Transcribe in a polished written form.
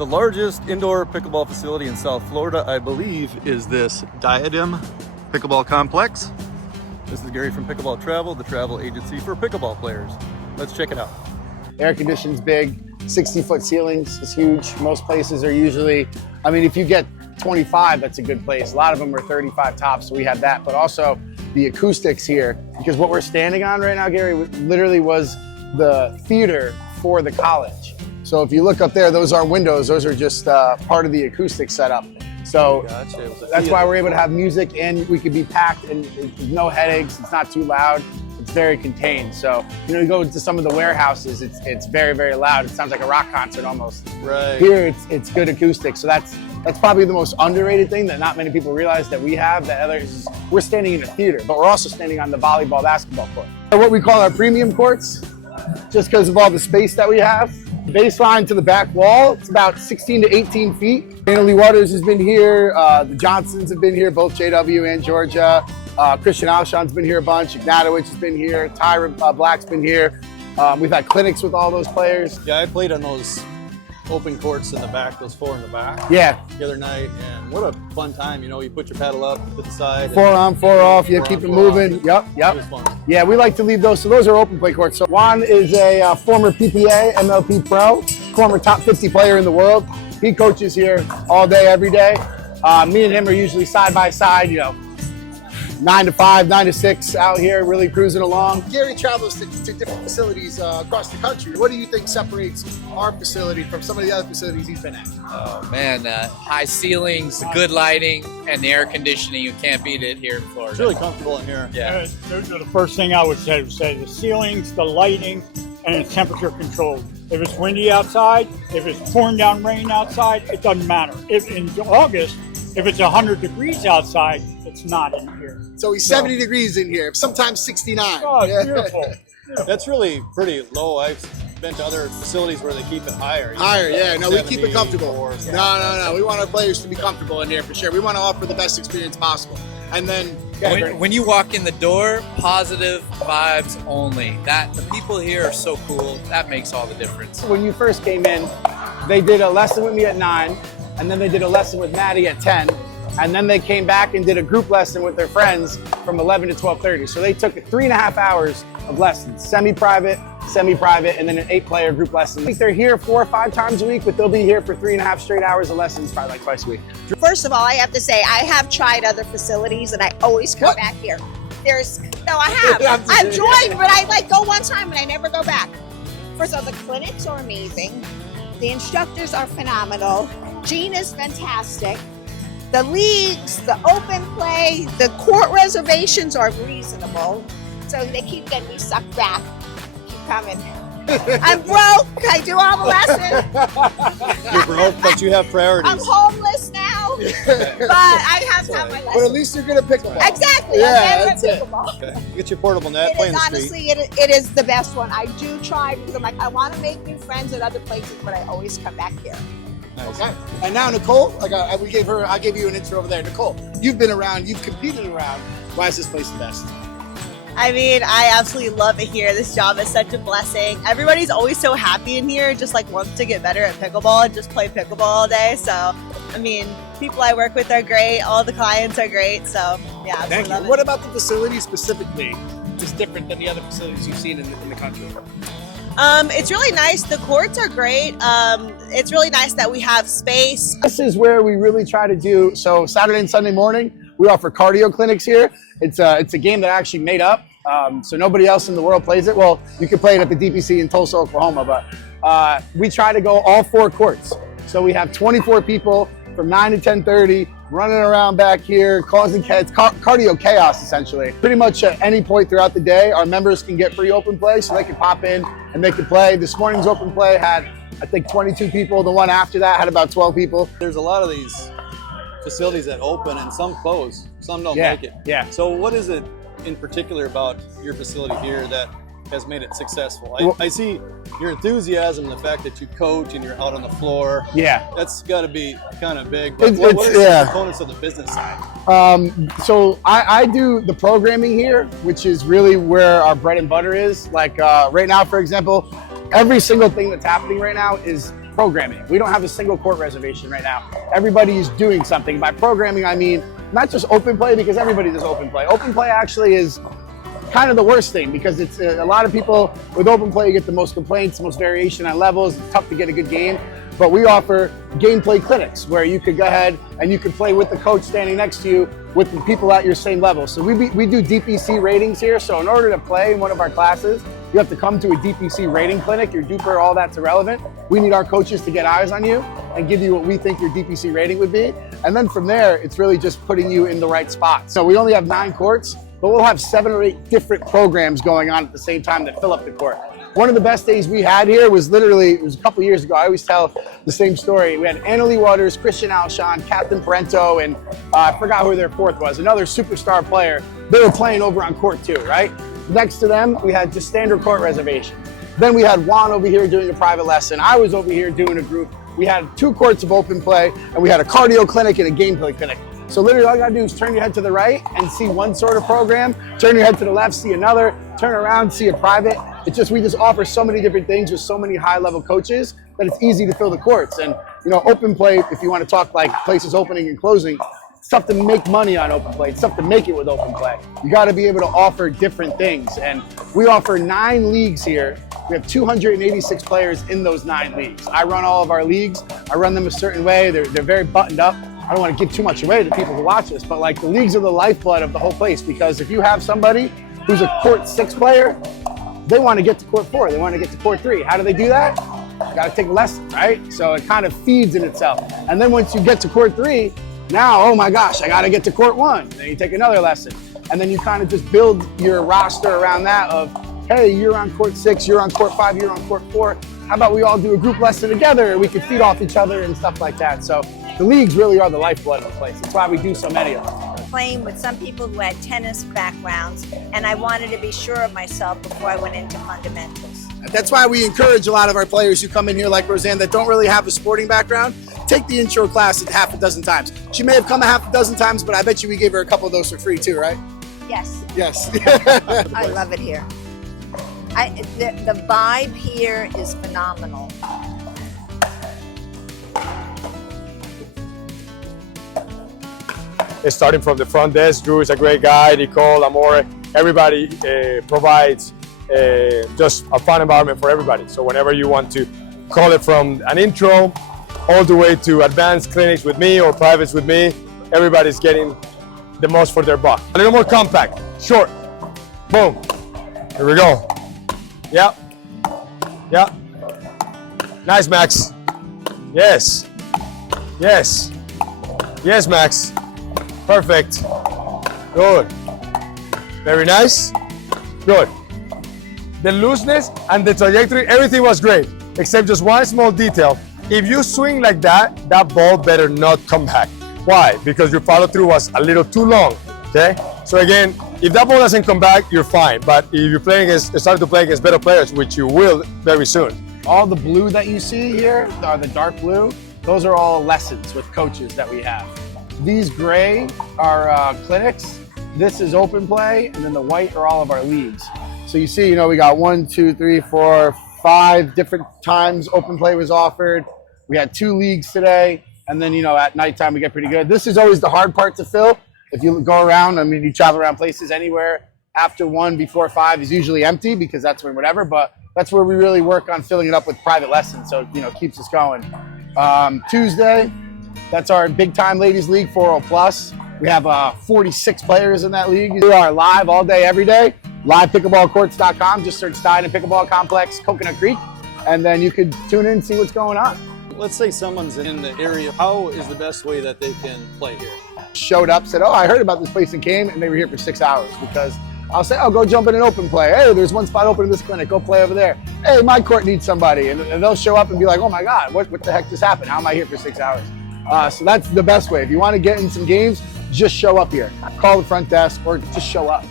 The largest indoor pickleball facility in South Florida, I believe, is this Diadem Pickleball Complex. This is Gary from Pickleball Travel, the travel agency for pickleball players. Let's check it out. Air conditioning's big, 60-foot ceilings is huge. Most places are usually, I mean, if you get 25, that's a good place. A lot of them are 35 tops, so we have that. But also the acoustics here, because what we're standing on right now, Gary, literally was the theater for the college. So if you look up there, those aren't windows, those are just part of the acoustic setup. So Gotcha. That's why we're able to have music and we could be packed and no headaches, it's not too loud, it's very contained. So, you know, you go into some of the warehouses, it's very, very loud. It sounds like a rock concert almost. Right. Here, it's good acoustics. So that's probably the most underrated thing that not many people realize that we have, that others, we're standing in a theater, but we're also standing on the volleyball, basketball court. What we call our premium courts, just because of all the space that we have. Baseline to the back wall, it's about 16 to 18 feet. Dana Lee Waters has been here, the Johnsons have been here, both JW and Georgia. Christian Alshon's been here a bunch, Ignatowicz has been here, Tyra Black's been here. We've had clinics with all those players. Yeah, I played on those open courts in the back, those four in the back. Yeah. The other night, and what a fun time, you know, you put your paddle up to the side. 4 on, 4 off, you keep it moving. Yep. It was fun. Yeah, we like to leave those, so those are open play courts. So Juan is a former PPA, MLP pro, former top 50 player in the world. He coaches here all day, every day. Me and him are usually side by side, you know, 9 to 5, 9 to 6 out here, really cruising along. Gary travels to different facilities across the country. What do you think separates our facility from some of the other facilities he's been at? Oh man, high ceilings, good lighting, and the air conditioning. You can't beat it here in Florida. It's really comfortable in here. Yeah. Those are the first thing I would say the ceilings, the lighting, and it's temperature controlled. If it's windy outside, if it's pouring down rain outside, it doesn't matter. If in August, if it's 100 degrees outside, it's not in here. So he's 70 degrees in here, sometimes 69. Oh, it's beautiful. That's really pretty low. I've been to other facilities where they keep it higher. Higher, yeah. No, we keep it 70 comfortable. or something. No. We want our players to be comfortable in here for sure. We want to offer the best experience possible. And then, When you walk in the door, positive vibes only. The people here are so cool. That makes all the difference. When you first came in, they did a lesson with me at 9, and then they did a lesson with Maddie at 10. And then they came back and did a group lesson with their friends from 11 to 12:30. So they took 3.5 hours of lessons, semi-private, and then an 8-player group lesson. I think they're here 4 or 5 times a week, but they'll be here for 3.5 straight hours of lessons, probably like twice a week. First of all, I have to say, I have tried other facilities and I always come back here. I have. I've joined, but I go one time and I never go back. First of all, the clinics are amazing. The instructors are phenomenal. Gene is fantastic. The leagues, the open play, the court reservations are reasonable. So they keep getting me sucked back. Keep coming. I'm broke. I do all the lessons. You're broke, but you have priorities. I'm homeless now, but I have to have my lessons. but at least you're good at pickleball. Exactly. Yeah, I'm that's better it. at pickleball. Okay. Get your portable net, It play is in the street. honestly, it is the best one. I do try because I'm like, I want to make new friends at other places, but I always come back here. Nice. Okay. And now Nicole, I gave you an intro over there. Nicole, you've been around, you've competed around. Why is this place the best? I mean, I absolutely love it here. This job is such a blessing. Everybody's always so happy in here, just like wants to get better at pickleball and just play pickleball all day. So, I mean, people I work with are great. All the clients are great. So, yeah, Thank absolutely you. love it. What about the facility specifically is different than the other facilities you've seen in the country? It's really nice. The courts are great. It's really nice that we have space. This is where we really try to do, so Saturday and Sunday morning, we offer cardio clinics here. It's a game that I actually made up, so nobody else in the world plays it. Well, you can play it at the DPC in Tulsa, Oklahoma, but we try to go all 4 courts. So we have 24 people from 9 to 10:30 running around back here, causing cardio chaos, essentially. Pretty much at any point throughout the day, our members can get free open play, so they can pop in and they can play. This morning's open play had, I think, 22 people. The one after that had about 12 people. There's a lot of these facilities that open and some close, some don't make it. Yeah. So what is it in particular about your facility here that has made it successful? I see your enthusiasm, the fact that you coach and you're out on the floor. Yeah. That's got to be kind of big. But It's- what it's- are some yeah. components of the business side? So I do the programming here, which is really where our bread and butter is. Like right now, for example, every single thing that's happening right now is programming. We don't have a single court reservation right now. Everybody is doing something. By programming, I mean not just open play, because everybody does open play. Open play actually is kind of the worst thing, because it's a lot of people with open play, you get the most complaints, the most variation on levels. It's tough to get a good game. But we offer gameplay clinics where you could go ahead and you could play with the coach standing next to you with the people at your same level. So we do DPC ratings here. So in order to play in one of our classes, you have to come to a DPC rating clinic. Your DUPR, all that's irrelevant. We need our coaches to get eyes on you and give you what we think your DPC rating would be. And then from there, it's really just putting you in the right spot. So we only have 9 courts, but we'll have 7 or 8 different programs going on at the same time that fill up the court. One of the best days we had here was literally, it was a couple years ago. I always tell the same story. We had Annalie Waters, Christian Alshon, Captain Parento, and I forgot who their fourth was, another superstar player. They were playing over on court 2, right? Next to them, we had just standard court reservation. Then we had Juan over here doing a private lesson. I was over here doing a group. We had 2 courts of open play, and we had a cardio clinic and a gameplay clinic. So literally all you gotta do is turn your head to the right and see one sort of program, turn your head to the left, see another, turn around, see a private. It's just, we just offer so many different things with so many high-level coaches that it's easy to fill the courts. And you know, open play, if you want to talk like places opening and closing, it's tough to make money on open play. It's tough to make it with open play. You gotta be able to offer different things. And we offer 9 leagues here. We have 286 players in those 9 leagues. I run all of our leagues. I run them a certain way. They're very buttoned up. I don't want to give too much away to people who watch this, but like the leagues are the lifeblood of the whole place, because if you have somebody who's a court 6 player, they want to get to court 4, they want to get to court 3. How do they do that? You got to take a lesson, right? So it kind of feeds in itself. And then once you get to court 3, now, oh my gosh, I got to get to court 1. Then you take another lesson. And then you kind of just build your roster around that of, hey, you're on court 6, you're on court 5, you're on court 4. How about we all do a group lesson together? We could feed off each other and stuff like that. So the leagues really are the lifeblood of the place. That's why we do so many of them. Playing with some people who had tennis backgrounds, and I wanted to be sure of myself before I went into fundamentals. That's why we encourage a lot of our players who come in here like Roseanne that don't really have a sporting background, take the intro class half a dozen times. She may have come a half a dozen times, but I bet you we gave her a couple of those for free too, right? Yes. Yes. I love it here. The vibe here is phenomenal. Starting from the front desk, Drew is a great guy, Nicole, Amore, everybody provides just a fun environment for everybody. So whenever you want to call it from an intro all the way to advanced clinics with me or privates with me, everybody's getting the most for their buck. A little more compact, short, boom, here we go. Yeah, yeah, nice Max, yes, yes, yes Max. Perfect. Good. Very nice. Good. The looseness and the trajectory, everything was great, except just one small detail. If you swing like that, that ball better not come back. Why? Because your follow through was a little too long. Okay? So again, if that ball doesn't come back, you're fine. But if you're starting to play against better players, which you will very soon. All the blue that you see here, the dark blue, those are all lessons with coaches that we have. These gray are clinics, this is open play, and then the white are all of our leagues. So you see, we got 1, 2, 3, 4, 5 different times open play was offered. We had 2 leagues today, and then, at nighttime we get pretty good. This is always the hard part to fill. If you go around, you travel around places anywhere, after 1, before 5 is usually empty because that's when whatever, but that's where we really work on filling it up with private lessons, so it keeps us going. Tuesday, that's our big time ladies league, 4-0 plus. We have 46 players in that league. We are live all day, every day. LivePickleballCourts.com. Just search Diadem Pickleball Complex, Coconut Creek, and then you could tune in and see what's going on. Let's say someone's in the area. How is the best way that they can play here? Showed up, said, oh, I heard about this place and came, and they were here for 6 hours because I'll say, oh, go jump in an open play. Hey, there's one spot open in this clinic. Go play over there. Hey, my court needs somebody. And they'll show up and be like, oh my God, what the heck just happened? How am I here for 6 hours? So that's the best way. If you want to get in some games, just show up here. Call the front desk or just show up.